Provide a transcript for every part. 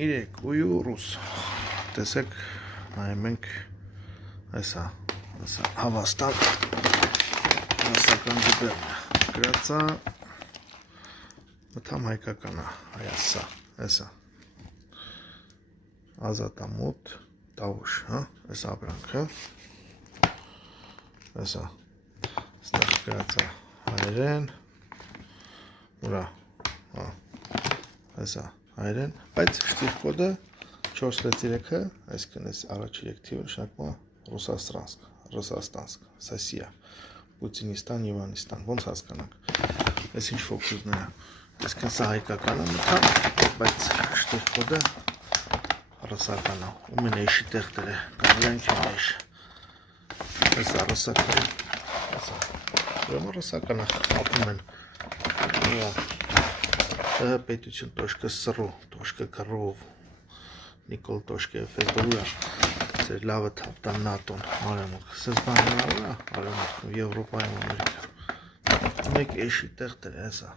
3 ույու ռուս։ Տեսեք, նայում ենք այսա Հավաստան ռուսական գուբերնիա։ Գրածա մտամ հայկականա, այսա, այսա։ Ազատամոտ տավուշ, հա, այս ապրանքը։ Այսա։ Ստեղ գրածա հայերեն։ Ուրա, հա։ Այսա, հայերեն, բայց շտիխ կոդը 463-ը, այսինքն այս առաջի երեքթիվը նշանակում է Ռուսաստանսկ, Սասիա, Պուտինիստան, Իվանիստան, ոնց հասկանանք։ Այս ինչ ֆոկուսները։ Այսինքն սա հայկականը մտա, բայց շտիխ կոդը ռուսական է։ У меня еще տեղտերը, կանլանքի մեջ։ Այսա ռուսական։ Այսա։ Ուրեմն ռուսականը ապում են։ պետություն.սրու.կռով Նիկոլ.ֆեստովուրա Ձեր լավը թապտան նատոն արեմուկ Սեզ բանհարավրա արեմուկ Եվրոպայում Ամերիկա Մեկ էշի տեղտեր էսա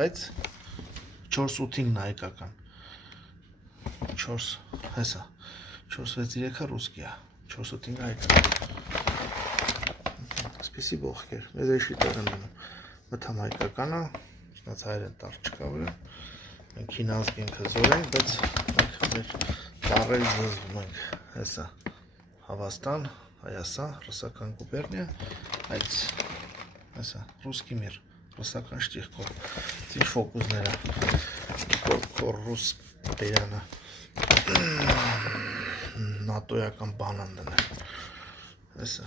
Բայց 4.8-ին հայկական 4 հեսա 4.6-ը ռուսկիա 4.8-ին հայկական Սպիսիբ ողքեր մեզ էշի տեղ են դնում Մտամ հայկականը, շնաց հայր են տար չկա վրա, մենք հինանցք ենք զոր ենք, բայց մեր տարել զզվում ենք, հեսա, Հավաստան, հայասա, ռուսական գուբերնիա, այս, հեսա, ռուսկի միր, ռուսական շտիխկով, ինչ ֆոկուսները, կոր ռուս բերանը, նատոյական բանան դնել, հեսա,